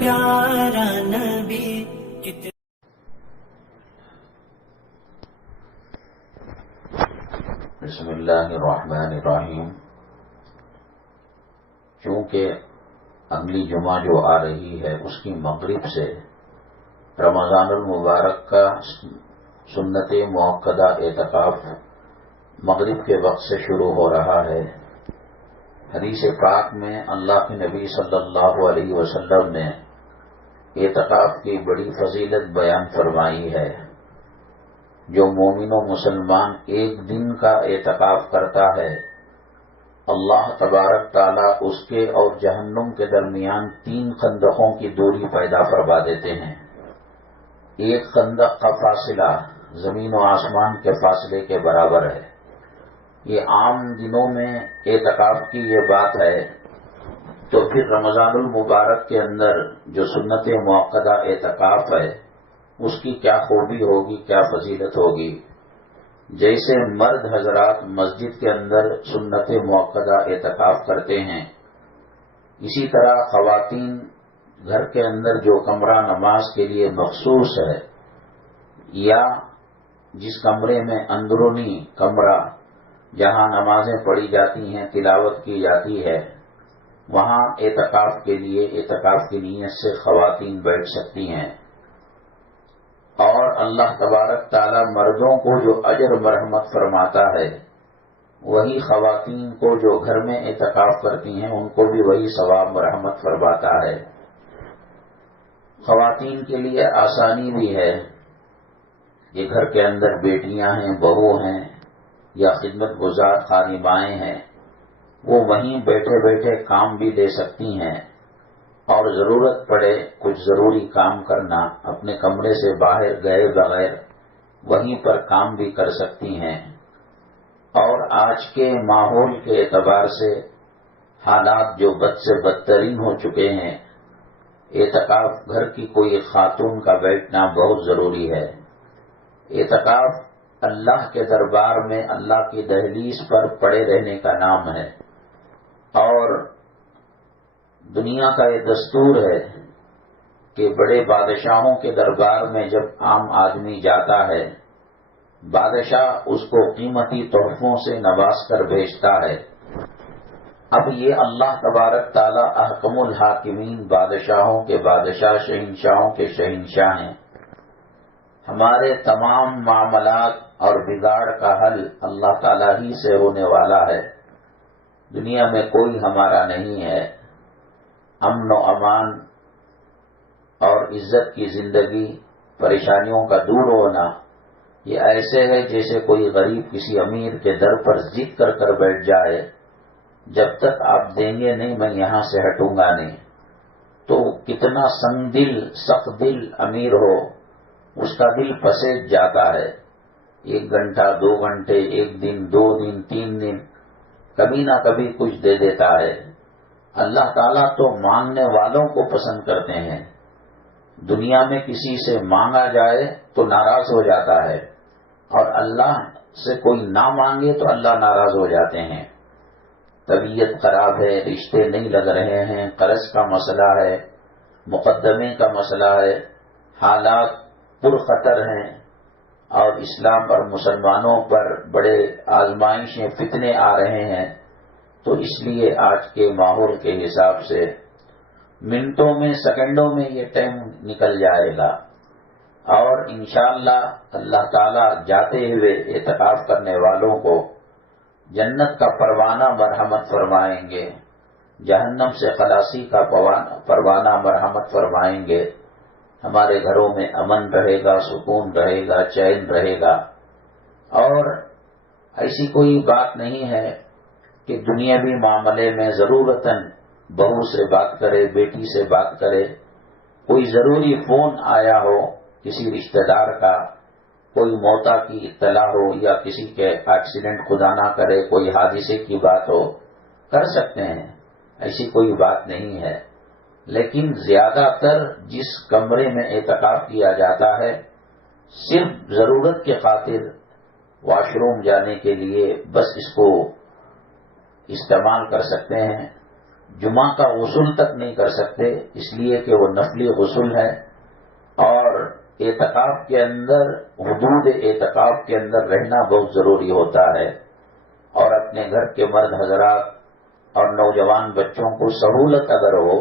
پیارا نبی کتنا بسم اللہ الرحمن الرحیم۔ چونکہ اگلی جمعہ جو آ رہی ہے اس کی مغرب سے رمضان المبارک کا سنت موقدہ اعتکاف مغرب کے وقت سے شروع ہو رہا ہے۔ حدیث پاک میں اللہ کے نبی صلی اللہ علیہ وسلم نے اعتکاف کی بڑی فضیلت بیان فرمائی ہے۔ جو مومن و مسلمان ایک دن کا اعتکاف کرتا ہے، اللہ تبارک تعالیٰ اس کے اور جہنم کے درمیان 3 خندقوں کی دوری پیدا فرما دیتے ہیں۔ ایک خندق کا فاصلہ زمین و آسمان کے فاصلے کے برابر ہے۔ یہ عام دنوں میں اعتکاف کی یہ بات ہے، تو پھر رمضان المبارک کے اندر جو سنت موقدہ اعتکاف ہے اس کی کیا خوبی ہوگی، کیا فضیلت ہوگی۔ جیسے مرد حضرات مسجد کے اندر سنت موقدہ اعتکاف کرتے ہیں، اسی طرح خواتین گھر کے اندر جو کمرہ نماز کے لیے مخصوص ہے یا جس کمرے میں اندرونی کمرہ جہاں نمازیں پڑھی جاتی ہیں، تلاوت کی جاتی ہے، وہاں اعتکاف کے لیے اعتکاف کی نیت سے خواتین بیٹھ سکتی ہیں۔ اور اللہ تبارک تعالی مردوں کو جو اجر مرحمت فرماتا ہے، وہی خواتین کو جو گھر میں اعتکاف کرتی ہیں ان کو بھی وہی ثواب مرحمت فرماتا ہے۔ خواتین کے لیے آسانی بھی ہے کہ گھر کے اندر بیٹیاں ہیں، بہو ہیں یا خدمت گزار خادمائیں ہیں، وہ وہیں بیٹھے بیٹھے کام بھی دے سکتی ہیں، اور ضرورت پڑے کچھ ضروری کام کرنا اپنے کمرے سے باہر گئے بغیر وہیں پر کام بھی کر سکتی ہیں۔ اور آج کے ماحول کے اعتبار سے حالات جو بد سے بدترین ہو چکے ہیں، اعتکاف گھر کی کوئی خاتون کا بیٹھنا بہت ضروری ہے۔ اعتکاف اللہ کے دربار میں اللہ کی دہلیز پر پڑے رہنے کا نام ہے، اور دنیا کا یہ دستور ہے کہ بڑے بادشاہوں کے دربار میں جب عام آدمی جاتا ہے، بادشاہ اس کو قیمتی تحفوں سے نواز کر بھیجتا ہے۔ اب یہ اللہ تبارک تعالی احکم الحاکمین، بادشاہوں کے بادشاہ، شہنشاہوں کے شہنشاہ ہیں۔ ہمارے تمام معاملات اور بگاڑ کا حل اللہ تعالی ہی سے ہونے والا ہے۔ دنیا میں کوئی ہمارا نہیں ہے۔ امن و امان اور عزت کی زندگی، پریشانیوں کا دور ہونا، یہ ایسے ہے جیسے کوئی غریب کسی امیر کے در پر ضد کر کر بیٹھ جائے، جب تک آپ دیں گے نہیں میں یہاں سے ہٹوں گا نہیں۔ تو کتنا سنگ دل، سخت دل امیر ہو، اس کا دل پسیج جاتا ہے۔ 1 گھنٹہ، 2 گھنٹے، 1 دن، 2 دن، 3 دن، کبھی نہ کبھی کچھ دے دیتا ہے۔ اللہ تعالیٰ تو مانگنے والوں کو پسند کرتے ہیں۔ دنیا میں کسی سے مانگا جائے تو ناراض ہو جاتا ہے، اور اللہ سے کوئی نہ مانگے تو اللہ ناراض ہو جاتے ہیں۔ طبیعت خراب ہے، رشتے نہیں لگ رہے ہیں، قرض کا مسئلہ ہے، مقدمے کا مسئلہ ہے، حالات پرخطر ہیں، اور اسلام اور مسلمانوں پر بڑے آزمائشیں، فتنے آ رہے ہیں، تو اس لیے آج کے ماحول کے حساب سے منٹوں میں، سیکنڈوں میں یہ ٹائم نکل جائے گا، اور انشاءاللہ اللہ تعالیٰ جاتے ہوئے اعتکاف کرنے والوں کو جنت کا پروانہ مرحمت فرمائیں گے، جہنم سے خلاصی کا پروانہ مرحمت فرمائیں گے۔ ہمارے گھروں میں امن رہے گا، سکون رہے گا، چین رہے گا۔ اور ایسی کوئی بات نہیں ہے کہ دنیاوی معاملے میں ضرورتاً بہو سے بات کرے، بیٹی سے بات کرے، کوئی ضروری فون آیا ہو کسی رشتہ دار کا، کوئی موتا کی اطلاع ہو، یا کسی کے ایکسیڈنٹ خدا نہ کرے کوئی حادثے کی بات ہو، کر سکتے ہیں، ایسی کوئی بات نہیں ہے۔ لیکن زیادہ تر جس کمرے میں اعتکاف کیا جاتا ہے، صرف ضرورت کے خاطر واش روم جانے کے لیے بس اس کو استعمال کر سکتے ہیں، جمعہ کا غسل تک نہیں کر سکتے، اس لیے کہ وہ نفلی غسل ہے، اور اعتکاف کے اندر حدود اعتکاف کے اندر رہنا بہت ضروری ہوتا ہے، اور اپنے گھر کے مرد حضرات اور نوجوان بچوں کو سہولت اگر ہو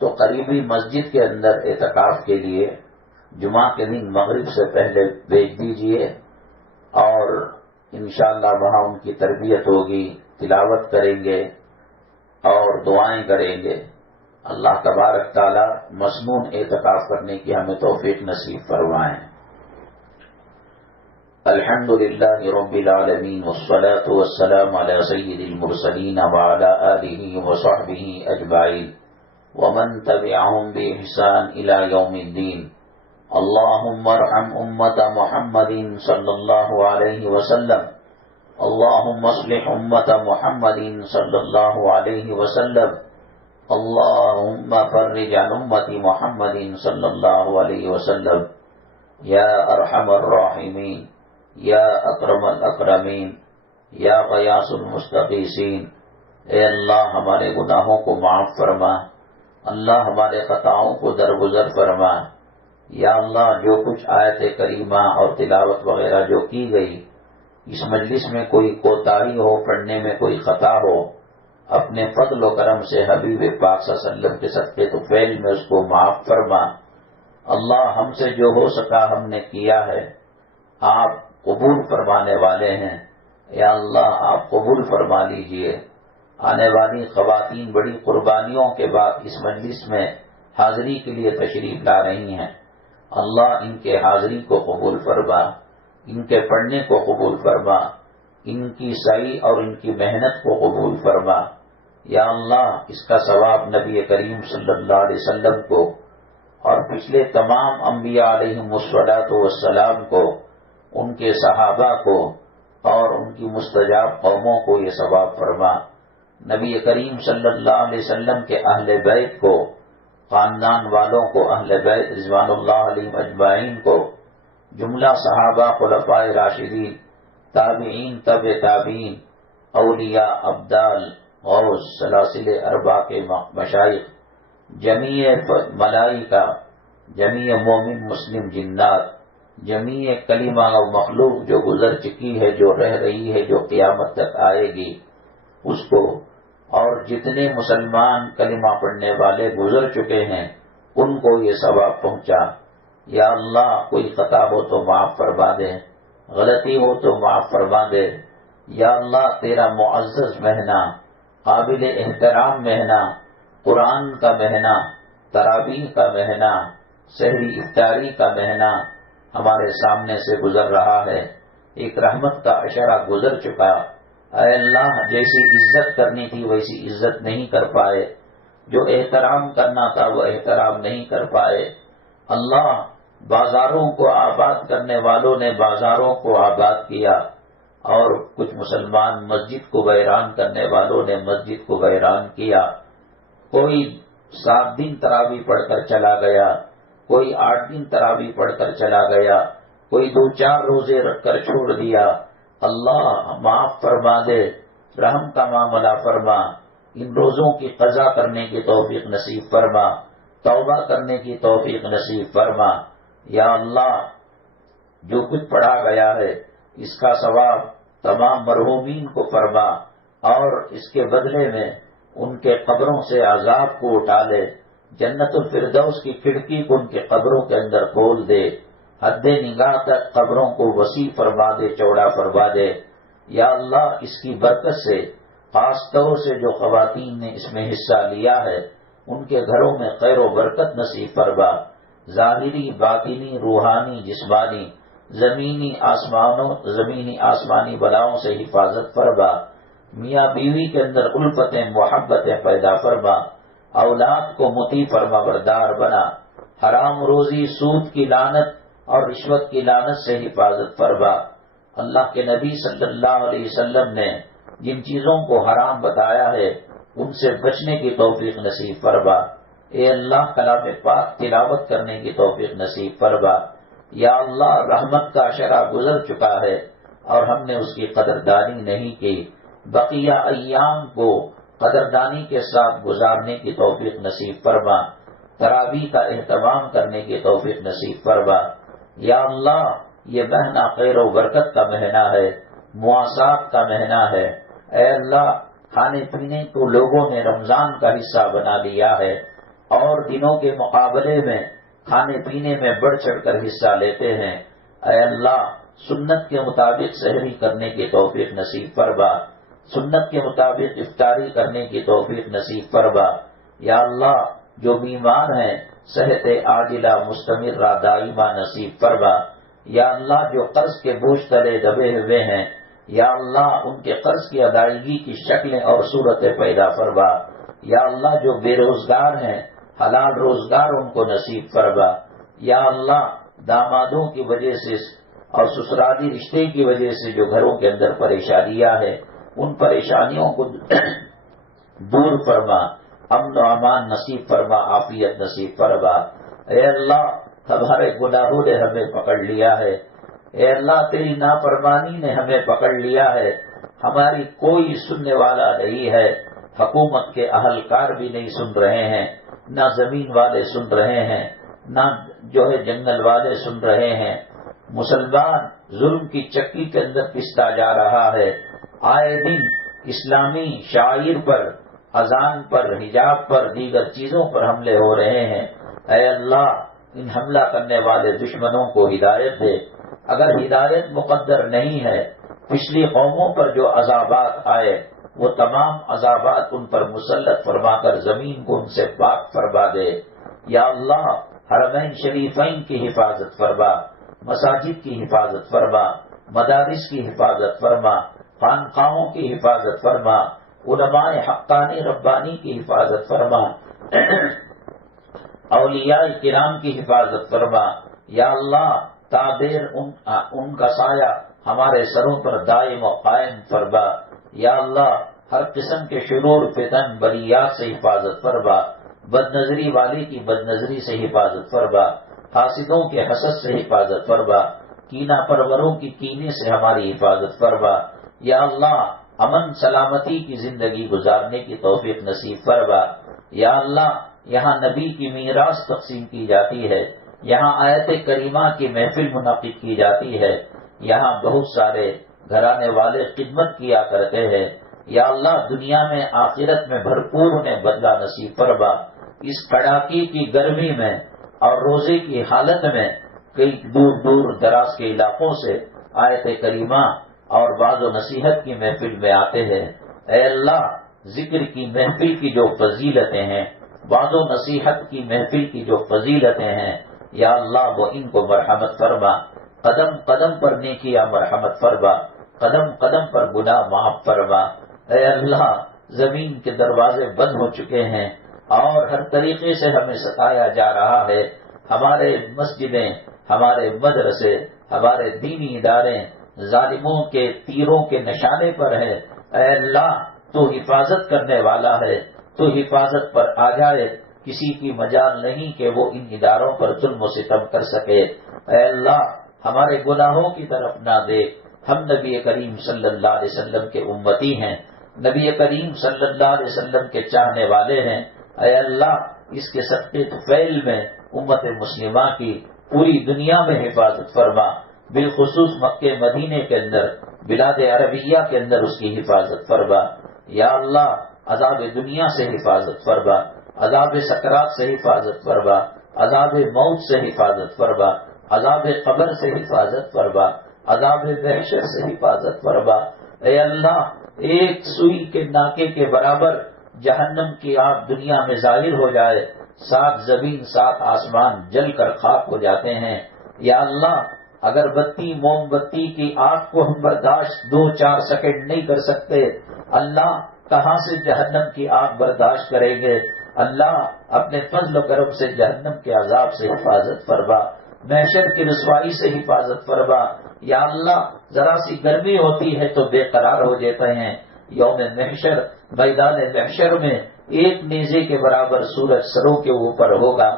تو قریبی مسجد کے اندر اعتکاف کے لیے جمعہ کے دن مغرب سے پہلے بھیج دیجئے، اور انشاءاللہ وہاں ان کی تربیت ہوگی، تلاوت کریں گے اور دعائیں کریں گے۔ اللہ تبارک تعالی مسنون اعتکاف کرنے کی ہمیں توفیق نصیب فرمائیں۔ الحمدللہ رب العالمین والصلاة والسلام علی سید المرسلین وعلی آلہ وصحبہ اجمعین ومن تبعهم بإحسان الى یوم الدین۔ اللہم ارحم امت محمد صلی اللہ علیہ وسلم، اللہم اصلح امت محمد صلی اللہ علیہ وسلم، اللہم فرج عن امت محمد صلی اللہ علیہ وسلم، یا ارحم الراحمین، یا اکرم الاکرمین، یا غیاث المستغیثین۔ اے اللہ ہمارے گناہوں کو معاف فرما، اللہ ہمارے خطاؤں کو درگزر فرما۔ یا اللہ جو کچھ آیت کریمہ اور تلاوت وغیرہ جو کی گئی، اس مجلس میں کوئی کوتاہی ہو، پڑھنے میں کوئی خطا ہو، اپنے فضل و کرم سے حبیب پاک صلی اللہ علیہ وسلم کے صدقے تو فعل میں اس کو معاف فرما۔ اللہ ہم سے جو ہو سکا ہم نے کیا ہے، آپ قبول فرمانے والے ہیں، یا اللہ آپ قبول فرما لیجئے۔ آنے والی خواتین بڑی قربانیوں کے بعد اس مجلس میں حاضری کے لیے تشریف لا رہی ہیں، اللہ ان کے حاضری کو قبول فرما، ان کے پڑھنے کو قبول فرما، ان کی سعی اور ان کی محنت کو قبول فرما۔ یا اللہ اس کا ثواب نبی کریم صلی اللہ علیہ وسلم کو اور پچھلے تمام انبیاء علیہم الصلاۃ والسلام کو، ان کے صحابہ کو اور ان کی مستجاب قوموں کو یہ ثواب فرما۔ نبی کریم صلی اللہ علیہ وسلم کے اہل بیت کو، خاندان والوں کو، اہل بیت رضوان اللہ علیہم اجمعین کو، جملہ صحابہ، خلفاء راشدین، تابعین، تبع تابعین، اولیاء، ابدال، غوث، سلاسل اربع کے مشائخ، جمیع ملائکہ، جمیع مومن مسلم جنات، جمیع کلمہ و مخلوق جو گزر چکی ہے، جو رہ رہی ہے، جو قیامت تک آئے گی، اس کو، اور جتنے مسلمان کلمہ پڑھنے والے گزر چکے ہیں ان کو یہ ثواب پہنچا۔ یا اللہ کوئی خطا ہو تو معاف فرما دے، غلطی ہو تو معاف فرما دے۔ یا اللہ تیرا معزز مہینہ، قابل احترام مہینہ، قرآن کا مہینہ، تراویح کا مہینہ، سحری افطاری کا مہینہ ہمارے سامنے سے گزر رہا ہے، ایک رحمت کا اشارہ گزر چکا۔ اے اللہ جیسی عزت کرنی تھی ویسی عزت نہیں کر پائے، جو احترام کرنا تھا وہ احترام نہیں کر پائے۔ اللہ بازاروں کو آباد کرنے والوں نے بازاروں کو آباد کیا، اور کچھ مسلمان مسجد کو ویران کرنے والوں نے مسجد کو ویران کیا۔ کوئی 7 دن تراویح پڑھ کر چلا گیا، کوئی 8 دن تراویح پڑھ کر چلا گیا، کوئی 2-4 روزے رکھ کر چھوڑ دیا۔ اللہ معاف فرما دے، رحم کا معاملہ فرما، ان روزوں کی قضا کرنے کی توفیق نصیب فرما، توبہ کرنے کی توفیق نصیب فرما۔ یا اللہ جو کچھ پڑھا گیا ہے اس کا ثواب تمام مرحومین کو فرما، اور اس کے بدلے میں ان کے قبروں سے عذاب کو اٹھا لے، جنت الفردوس کی کھڑکی کو ان کے قبروں کے اندر کھول دے، حد نگاہ تک قبروں کو وسیع فرما دے، چوڑا فرما دے۔ یا اللہ اس کی برکت سے خاص طور سے جو خواتین نے اس میں حصہ لیا ہے ان کے گھروں میں خیر و برکت نصیب فرما، ظاہری، باطنی، روحانی، جسمانی، زمینی آسمانی بلاؤں سے حفاظت فرما، میاں بیوی کے اندر الفتیں محبتیں پیدا فرما، اولاد کو مطیع فرما بردار بنا، حرام روزی، سود کی لعنت اور رشوت کی لعنت سے حفاظت فرما۔ اللہ کے نبی صلی اللہ علیہ وسلم نے جن چیزوں کو حرام بتایا ہے ان سے بچنے کی توفیق نصیب فرما۔ اے اللہ کلام پاک تلاوت کرنے کی توفیق نصیب فرما۔ یا اللہ رحمت کا اشرہ گزر چکا ہے اور ہم نے اس کی قدردانی نہیں کی، بقیہ ایام کو قدردانی کے ساتھ گزارنے کی توفیق نصیب فرما، تراویح کا اہتمام کرنے کی توفیق نصیب فرما۔ یا اللہ یہ مہینہ خیر و برکت کا مہینہ ہے، مواصلات کا مہینہ ہے۔ اے اللہ کھانے پینے کو لوگوں نے رمضان کا حصہ بنا لیا ہے اور دنوں کے مقابلے میں کھانے پینے میں بڑھ چڑھ کر حصہ لیتے ہیں۔ اے اللہ سنت کے مطابق سحری کرنے کی توفیق نصیب فرما، سنت کے مطابق افطاری کرنے کی توفیق نصیب فرما۔ یا اللہ جو بیمار ہیں صحت عاجلہ مستمرہ دائمہ نصیب فرما۔ یا اللہ جو قرض کے بوجھ تلے دبے ہوئے ہیں، یا اللہ ان کے قرض کی ادائیگی کی شکلیں اور صورتیں پیدا فرما۔ یا اللہ جو بے روزگار ہیں حلال روزگار ان کو نصیب فرما۔ یا اللہ دامادوں کی وجہ سے اور سسرالی رشتے کی وجہ سے جو گھروں کے اندر پریشانیاں ہیں ان پریشانیوں کو دور فرما، امن و امان نصیب فرما، عافیت نصیب فرما۔ اے اللہ ہمارے گناہوں نے ہمیں پکڑ لیا ہے، اے اللہ تیری نافرمانی نے ہمیں پکڑ لیا ہے، ہماری کوئی سننے والا نہیں ہے، حکومت کے اہلکار بھی نہیں سن رہے ہیں، نہ زمین والے سن رہے ہیں، نہ جو ہے جنگل والے سن رہے ہیں۔ مسلمان ظلم کی چکی کے اندر پستا جا رہا ہے، آئے دن اسلامی شعائر پر، اذان پر، حجاب پر، دیگر چیزوں پر حملے ہو رہے ہیں۔ اے اللہ ان حملہ کرنے والے دشمنوں کو ہدایت دے، اگر ہدایت مقدر نہیں ہے پچھلی قوموں پر جو عذابات آئے وہ تمام عذابات ان پر مسلط فرما کر زمین کو ان سے پاک فرما دے۔ یا اللہ حرمین شریفین کی حفاظت فرما، مساجد کی حفاظت فرما، مدارس کی حفاظت فرما، خانقاہوں کی حفاظت فرما، علماء حقانی ربانی کی حفاظت فرما، اولیاء کرام کی حفاظت فرما۔ یا اللہ تعبیر ان کا سایہ ہمارے سروں پر دائم و قائم فرما۔ یا اللہ ہر قسم کے شرور فتن بلیات سے حفاظت فرما، بد نظری والی کی بد نظری سے حفاظت فرما، حاسدوں کے حسد سے حفاظت فرما، کینہ پروروں کی کینے سے ہماری حفاظت فرما۔ یا اللہ امن سلامتی کی زندگی گزارنے کی توفیق نصیب فرما۔ یا اللہ یہاں نبی کی میراث تقسیم کی جاتی ہے، یہاں آیت کریمہ کی محفل منعقد کی جاتی ہے، یہاں بہت سارے گھرانے والے خدمت کیا کرتے ہیں۔ یا اللہ دنیا میں آخرت میں بھرپور انہیں بدلہ نصیب فرما۔ اس کڑاکی کی گرمی میں اور روزے کی حالت میں کئی دور دور دراز کے علاقوں سے آیت کریمہ اور بعض و نصیحت کی محفل میں آتے ہیں۔ اے اللہ ذکر کی محفل کی جو فضیلتیں ہیں، بعض و نصیحت کی محفل کی جو فضیلتیں ہیں، یا اللہ وہ ان کو مرحمت فرما، قدم قدم پر نیکیاں مرحمت فرما، قدم قدم پر گناہ معاف فرما۔ اے اللہ زمین کے دروازے بند ہو چکے ہیں اور ہر طریقے سے ہمیں ستایا جا رہا ہے، ہمارے مسجدیں، ہمارے مدرسے، ہمارے دینی ادارے ظالموں کے تیروں کے نشانے پر ہیں۔ اے اللہ تو حفاظت کرنے والا ہے، تو حفاظت پر آ جائے، کسی کی مجال نہیں کہ وہ ان اداروں پر ظلم و ستم کر سکے۔ اے اللہ ہمارے گناہوں کی طرف نہ دیکھ، ہم نبی کریم صلی اللہ علیہ وسلم کے امتی ہیں، نبی کریم صلی اللہ علیہ وسلم کے چاہنے والے ہیں۔ اے اللہ اس کے صدقے طفیل میں امت مسلمہ کی پوری دنیا میں حفاظت فرما، بالخصوص مکہ مدینے کے اندر، بلاد عربیہ کے اندر اس کی حفاظت فرما۔ یا اللہ عذاب دنیا سے حفاظت فرما، عذاب سکرات سے حفاظت فرما، عذاب موت سے حفاظت فرما، عذاب قبر سے حفاظت فرما، عذاب محشر سے حفاظت فرما۔ اے اللہ ایک سوئی کے ناکے کے برابر جہنم کی آگ دنیا میں ظاہر ہو جائے، 7 زمین 7 آسمان جل کر خاک ہو جاتے ہیں۔ یا اللہ اگر بتی موم بتی کی آگ کو ہم برداشت 2-4 سیکنڈ نہیں کر سکتے، اللہ کہاں سے جہنم کی آگ برداشت کریں گے؟ اللہ اپنے فضل و کرم سے جہنم کے عذاب سے حفاظت فرما، محشر کی رسوائی سے حفاظت فرما۔ یا اللہ ذرا سی گرمی ہوتی ہے تو بے قرار ہو جاتے ہیں، یوم محشر میدان محشر میں 1 نیزے کے برابر سورج سروں کے اوپر ہوگا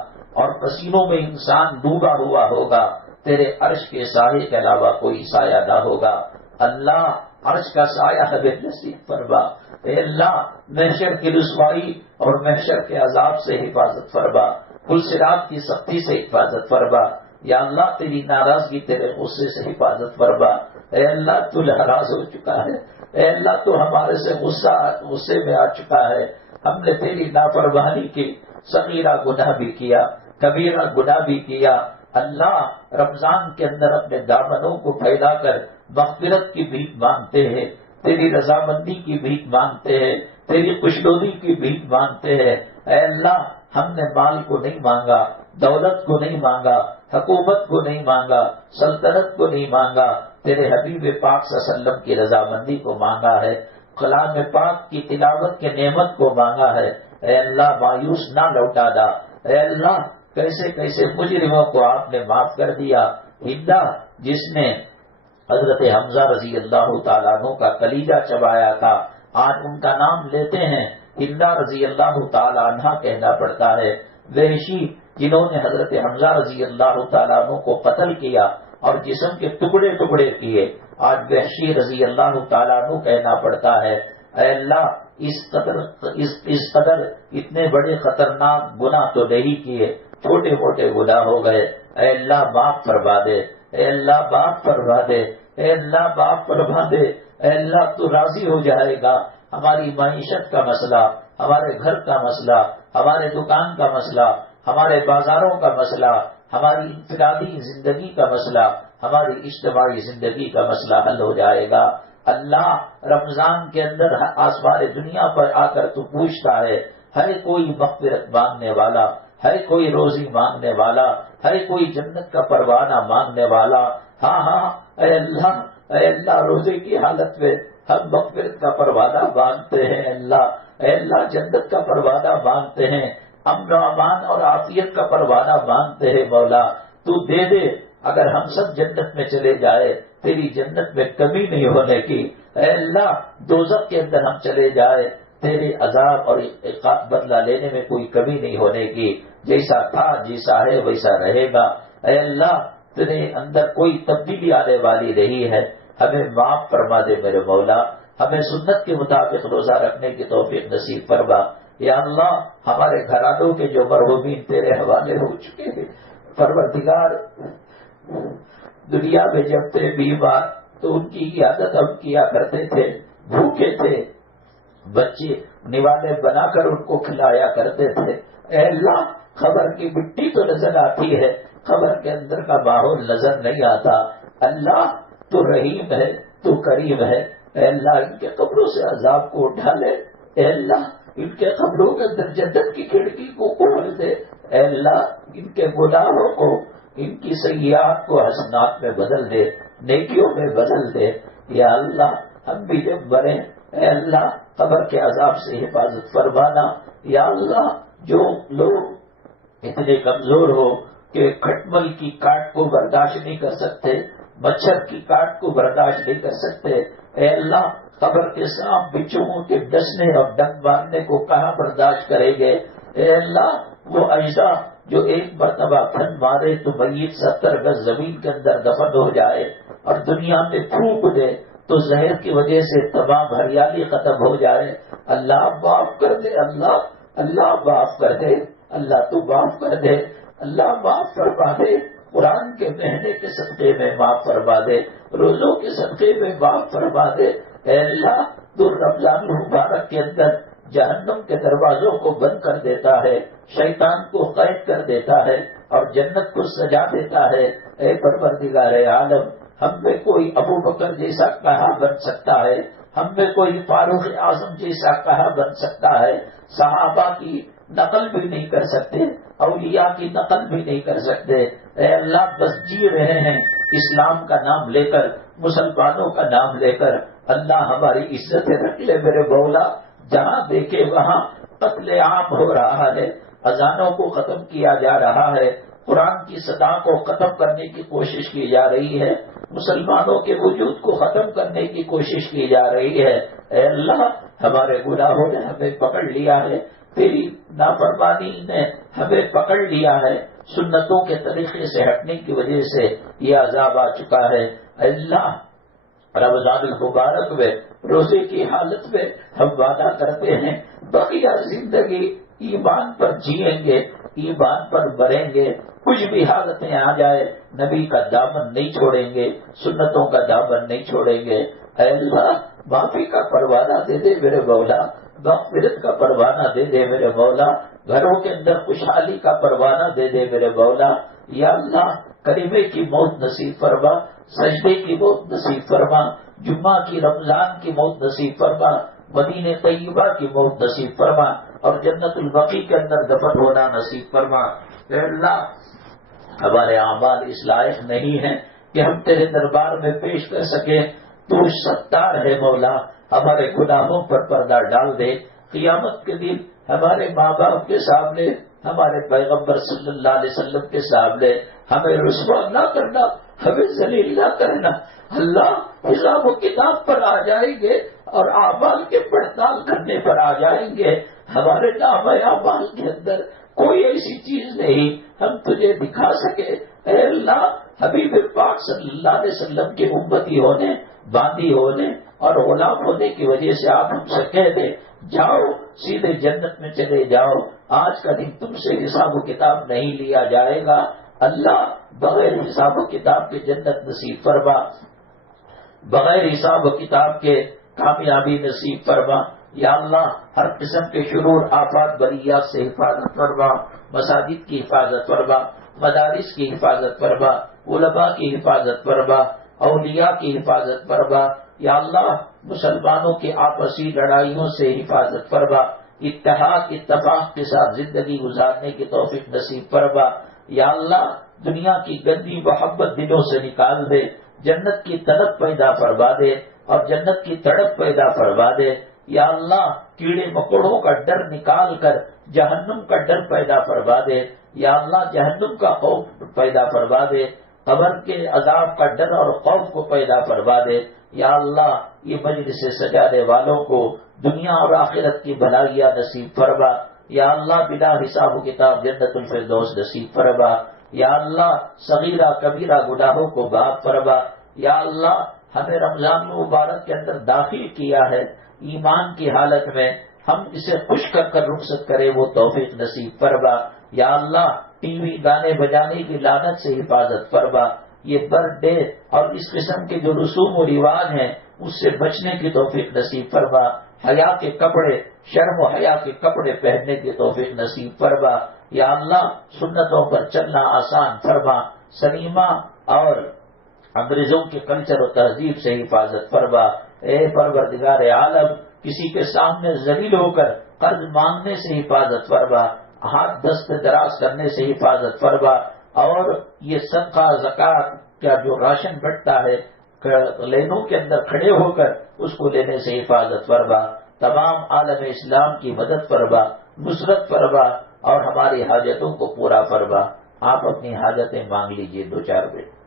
اور پسینوں میں انسان ڈوبا ہوا ہوگا، تیرے عرش کے سائے کے علاوہ کوئی سایہ نہ ہوگا۔ اللہ عرش کا سایہ ہمیں نصیب فرما، اے اللہ محشر کی رسوائی اور محشر کے عذاب سے حفاظت فرما، پل صراط کی سختی سے حفاظت فرما، یا اللہ تیری ناراضگی تیرے غصے سے حفاظت فرما۔ اے اللہ تو ناراض ہو چکا ہے، اے اللہ تو ہمارے سے غصے میں آ چکا ہے، ہم نے تیری نافرمانی کی، صغیرہ گناہ بھی کیا، کبیرہ گناہ بھی کیا۔ اللہ رمضان کے اندر اپنے دامنوں کو پھیلا کر مغفرت کی بھیک مانگتے ہیں، تیری رضامندی کی بھیک مانگتے ہیں، تیری خوشنودی کی بھیک مانگتے ہیں۔ اے اللہ ہم نے مال کو نہیں مانگا، دولت کو نہیں مانگا، حکومت کو نہیں مانگا، سلطنت کو نہیں مانگا، تیرے حبیب پاک صلی اللہ علیہ وسلم کی رضامندی کو مانگا ہے، کلام پاک کی تلاوت کے نعمت کو مانگا ہے۔ اے اللہ مایوس نہ لوٹا دا، اے اللہ کیسے کیسے مجرموں کو آپ نے معاف کر دیا۔ ہندا جس نے حضرت حمزہ رضی اللہ تعالیٰ عنہ کا کلیجہ چبایا تھا، آج ان کا نام لیتے ہیں، ہندا رضی اللہ تعالیٰ عنہ کہنا پڑتا ہے۔ وحشی جنہوں نے حضرت حمزہ رضی اللہ تعالیٰ عنہ کو قتل کیا اور جسم کے ٹکڑے ٹکڑے کیے، آج وحشی رضی اللہ تعالیٰ عنہ کہنا پڑتا ہے۔ اے اللہ اس قدر اتنے بڑے خطرناک گناہ تو نہیں کیے، چھوٹے موٹے گناہ ہو گئے، اے اللہ معاف فرما دے، اے اللہ معاف فرما دے، اے اللہ معاف فرما دے۔ اے اللہ تو راضی ہو جائے گا، ہماری معیشت کا مسئلہ، ہمارے گھر کا مسئلہ، ہمارے دکان کا مسئلہ، ہمارے بازاروں کا مسئلہ، ہماری انفرادی زندگی کا مسئلہ، ہماری اجتماعی زندگی کا مسئلہ حل ہو جائے گا۔ اللہ رمضان کے اندر آسمان دنیا پر آ کر تو پوچھتا ہے کوئی مغفرت مانگنے والا، ہے کوئی روزی مانگنے والا، ہے کوئی جنت کا پروانہ مانگنے والا؟ ہاں ہاں اے اللہ روزے کی حالت میں ہم مغفرت کا پروانہ مانگتے ہیں، اے اللہ جنت کا پروانہ مانگتے ہیں، امن و امان اور عافیت کا پروانہ مانگتے ہیں۔ مولا تو دے دے، اگر ہم سب جنت میں چلے جائے تیری جنت میں کمی نہیں ہونے کی، اے اللہ دوزخ کے اندر ہم چلے جائے تیرے عذاب اور عقاب بدلہ لینے میں کوئی کمی نہیں ہونے کی، جیسا تھا جیسا ہے ویسا رہے گا۔ اے اللہ تیرے اندر کوئی تبدیلی آنے والی نہیں ہے، ہمیں معاف فرما دے میرے مولا، ہمیں سنت کے مطابق روزہ رکھنے کی توفیق نصیب فرما۔ یا اللہ ہمارے گھرانوں کے جو مرحومین تیرے حوالے ہو چکے ہیں، پروردگار دنیا میں جب تھے بیمار تو ان کی عیادت ہم کیا کرتے تھے، بھوکے تھے بچے نوالے بنا کر ان کو کھلایا کرتے تھے۔ اے اللہ خبر کی مٹی تو نظر آتی ہے، خبر کے اندر کا ماحول نظر نہیں آتا۔ اللہ تو رحیم ہے، تو کریم ہے، اے اللہ ان کے قبروں سے عذاب کو اٹھا لے، اے اللہ ان کے قبروں کے اندر جنت کی کھڑکی کو کھول دے، اے اللہ ان کے گناہوں کو، ان کی سیئات کو حسنات میں بدل دے، نیکیوں میں بدل دے۔ یا اللہ ہم بھی جب مریں اے اللہ قبر کے عذاب سے حفاظت فرمانا۔ یا اللہ جو لوگ اتنے کمزور ہو کہ کھٹمل کی کاٹ کو برداشت نہیں کر سکتے، مچھر کی کاٹ کو برداشت نہیں کر سکتے، اے اللہ قبر کے سانپ بچھوؤں کے ڈسنے اور ڈنک مارنے کو کہاں برداشت کریں گے؟ اے اللہ وہ اجزاء جو ایک مرتبہ پھن مارے تو میت 70 گز زمین کے اندر دفن ہو جائے اور دنیا میں پھونک دے تو زہر کی وجہ سے تمام ہریالی ختم ہو جائے۔ اللہ معاف کر دے، اللہ معاف کر دے، اللہ تو معاف کر دے، اللہ معاف فرما دے، قرآن کے مہینے کے صدقے میں معاف فرما دے، روزوں کے صدقے میں معاف فرما دے۔ اے اللہ تو رمضان المبارک کے اندر جہنم کے دروازوں کو بند کر دیتا ہے، شیطان کو قید کر دیتا ہے اور جنت کو سجا دیتا ہے۔ اے پروردگار عالم ہم میں کوئی ابو بکر جیسا کہاں بن سکتا ہے، ہم میں کوئی فاروق اعظم جیسا کہاں بن سکتا ہے؟ صحابہ کی نقل بھی نہیں کر سکتے، اولیاء کی نقل بھی نہیں کر سکتے۔ اے اللہ بس جی رہے ہیں اسلام کا نام لے کر، مسلمانوں کا نام لے کر۔ اللہ ہماری عزت رکھ لے میرے مولا، جہاں دیکھے وہاں قتل عام ہو رہا ہے، اذانوں کو ختم کیا جا رہا ہے، قرآن کی صدا کو ختم کرنے کی کوشش کی جا رہی ہے، مسلمانوں کے وجود کو ختم کرنے کی کوشش کی جا رہی ہے۔ اے اللہ ہمارے گناہوں نے ہمیں پکڑ لیا ہے، تیری نافرمانی نے ہمیں پکڑ لیا ہے، سنتوں کے طریقے سے ہٹنے کی وجہ سے یہ عذاب آ چکا ہے۔ اے اللہ رمضان المبارک میں روزے کی حالت میں ہم وعدہ کرتے ہیں بقیہ زندگی ایمان پر جئیں گے، ایمان پر مریں گے، کچھ بھی حالتیں آ جائے نبی کا دامن نہیں چھوڑیں گے، سنتوں کا دامن نہیں چھوڑیں گے۔ اے اللہ معافی کا پروانہ دے دے میرے مولا، مغفرت کا پروانہ دے دے میرے مولا، گھروں کے اندر خوشحالی کا پروانہ دے دے میرے مولا۔ یا اللہ کلمے کی موت نصیب فرما، سجدے کی موت نصیب فرما، جمعہ کی رمضان کی موت نصیب فرما، مدینہ طیبہ کی موت نصیب فرما، اور جنت البقیع کے اندر دفن ہونا نصیب فرما۔ اے اللہ ہمارے اعمال اس لائق نہیں ہیں کہ ہم تیرے دربار میں پیش کر سکیں، تو ستار ہے مولا، ہمارے گناہوں پر پردہ ڈال دے۔ قیامت کے دن ہمارے ماں باپ کے سامنے، ہمارے پیغمبر صلی اللہ علیہ وسلم کے سامنے ہمیں رسوا نہ کرنا، ہمیں ذلیل نہ کرنا۔ اللہ حساب و کتاب پر آ جائیں گے اور اعمال کے پڑتال کرنے پر آ جائیں گے، ہمارے نام اعمال کے اندر کوئی ایسی چیز نہیں ہم تجھے دکھا سکے۔ اے اللہ حبیب پاک صلی اللہ علیہ وسلم کے امتی ہونے، باندی ہونے اور غلام ہونے کی وجہ سے آپ ہم سے کہہ دیں جاؤ سیدھے جنت میں چلے جاؤ، آج کا دن تم سے حساب و کتاب نہیں لیا جائے گا۔ اللہ بغیر حساب و کتاب کے جنت نصیب فرما، بغیر حساب و کتاب کے کامیابی نصیب فرما۔ یا اللہ ہر قسم کے شرور آفات بلیات سے حفاظت فرما، مساجد کی حفاظت فرما، مدارس کی حفاظت فرما، علماء کی حفاظت فرما، اولیاء کی حفاظت فرما۔ یا اللہ مسلمانوں کی آپسی لڑائیوں سے حفاظت فرما، اتحاد اتفاق کے ساتھ زندگی گزارنے کی توفیق نصیب فرما۔ یا اللہ دنیا کی گندی محبت دلوں سے نکال دے، جنت کی طلب پیدا فرما دے اور جنت کی تڑپ پیدا فرما دے۔ یا اللہ کیڑے مکوڑوں کا ڈر نکال کر جہنم کا ڈر پیدا فرما دے۔ یا اللہ جہنم کا خوف پیدا فرما دے، قبر کے عذاب کا ڈر اور خوف کو پیدا فرما دے۔ یا اللہ یہ مجلس سجانے والوں کو دنیا اور آخرت کی بھلائیاں نصیب فرما۔ یا اللہ بلا حساب و کتاب جنت الفردوس نصیب فرما۔ یا اللہ صغیرہ کبیرہ گناہوں کو معاف فرما۔ یا اللہ ہمیں رمضان مبارک کے اندر داخل کیا ہے ایمان کی حالت میں، ہم اسے خوش کر کر رخصت کرے وہ توفیق نصیب فرما۔ یا اللہ ٹی وی گانے بجانے کی لعنت سے حفاظت فرما، یہ برتھ ڈے اور اس قسم کے جو رسوم و رواج ہیں اس سے بچنے کی توفیق نصیب فرما، حیا کے کپڑے، شرم و حیا کے کپڑے پہننے کی توفیق نصیب فرما۔ یا اللہ سنتوں پر چلنا آسان فرما، سنیما اور انگریزوں کے کلچر و تہذیب سے حفاظت فرما۔ اے پروردگار عالم کسی کے سامنے ذلیل ہو کر قرض مانگنے سے حفاظت فرما، ہاتھ دست دراز کرنے سے حفاظت فرما، اور یہ صدقہ زکوٰۃ کا جو راشن بٹتا ہے لینوں کے اندر کھڑے ہو کر اس کو لینے سے حفاظت فرما۔ تمام عالم اسلام کی مدد فرما، نصرت فرما اور ہماری حاجتوں کو پورا فرما۔ آپ اپنی حاجتیں مانگ لیجئے دو چار بے۔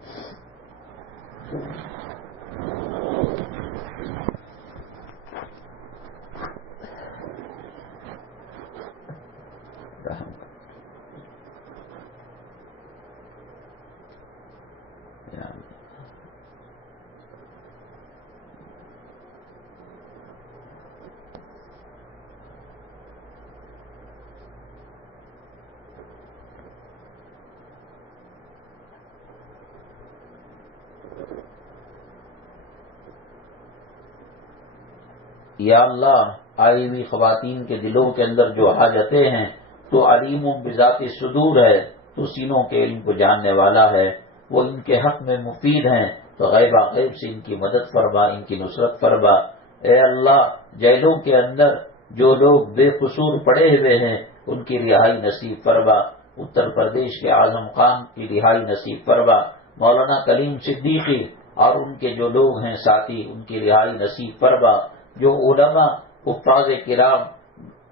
یا اللہ آئی ہوئی خواتین کے دلوں کے اندر جو حاجتیں ہیں تو علیم بذات صدور ہے، تو سینوں کے علم کو جاننے والا ہے، وہ ان کے حق میں مفید ہیں، تو غیبہ غیب سے ان کی مدد فرما، ان کی نصرت فرما۔ اے اللہ جیلوں کے اندر جو لوگ بے قصور پڑے ہوئے ہیں ان کی رہائی نصیب فرما، اتر پردیش کے اعظم خان کی رہائی نصیب فرما، مولانا کلیم صدیقی اور ان کے جو لوگ ہیں ساتھی ان کی رہائی نصیب فرما، جو علماء حفاظ کرام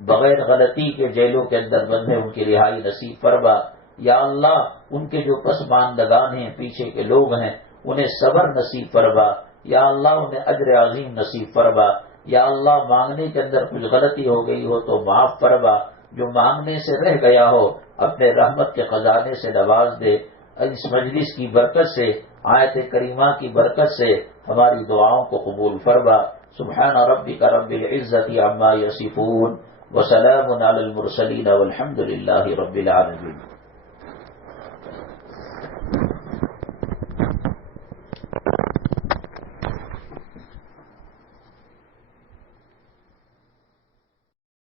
بغیر غلطی کے جیلوں کے اندر بند ہیں ان کی رہائی نصیب فرما۔ یا اللہ ان کے جو پسماندگان ہیں پیچھے کے لوگ ہیں انہیں صبر نصیب فرما، یا اللہ انہیں اجر عظیم نصیب فرما۔ یا اللہ مانگنے کے اندر کچھ غلطی ہو گئی ہو تو معاف فرما، جو مانگنے سے رہ گیا ہو اپنے رحمت کے خزانے سے نواز دے۔ اس مجلس کی برکت سے آیت کریمہ کی برکت سے ہماری دعاؤں کو قبول فرما. سبحان ربک رب العزت عما یصفون وسلام علی المرسلین والحمد للہ رب العالمین.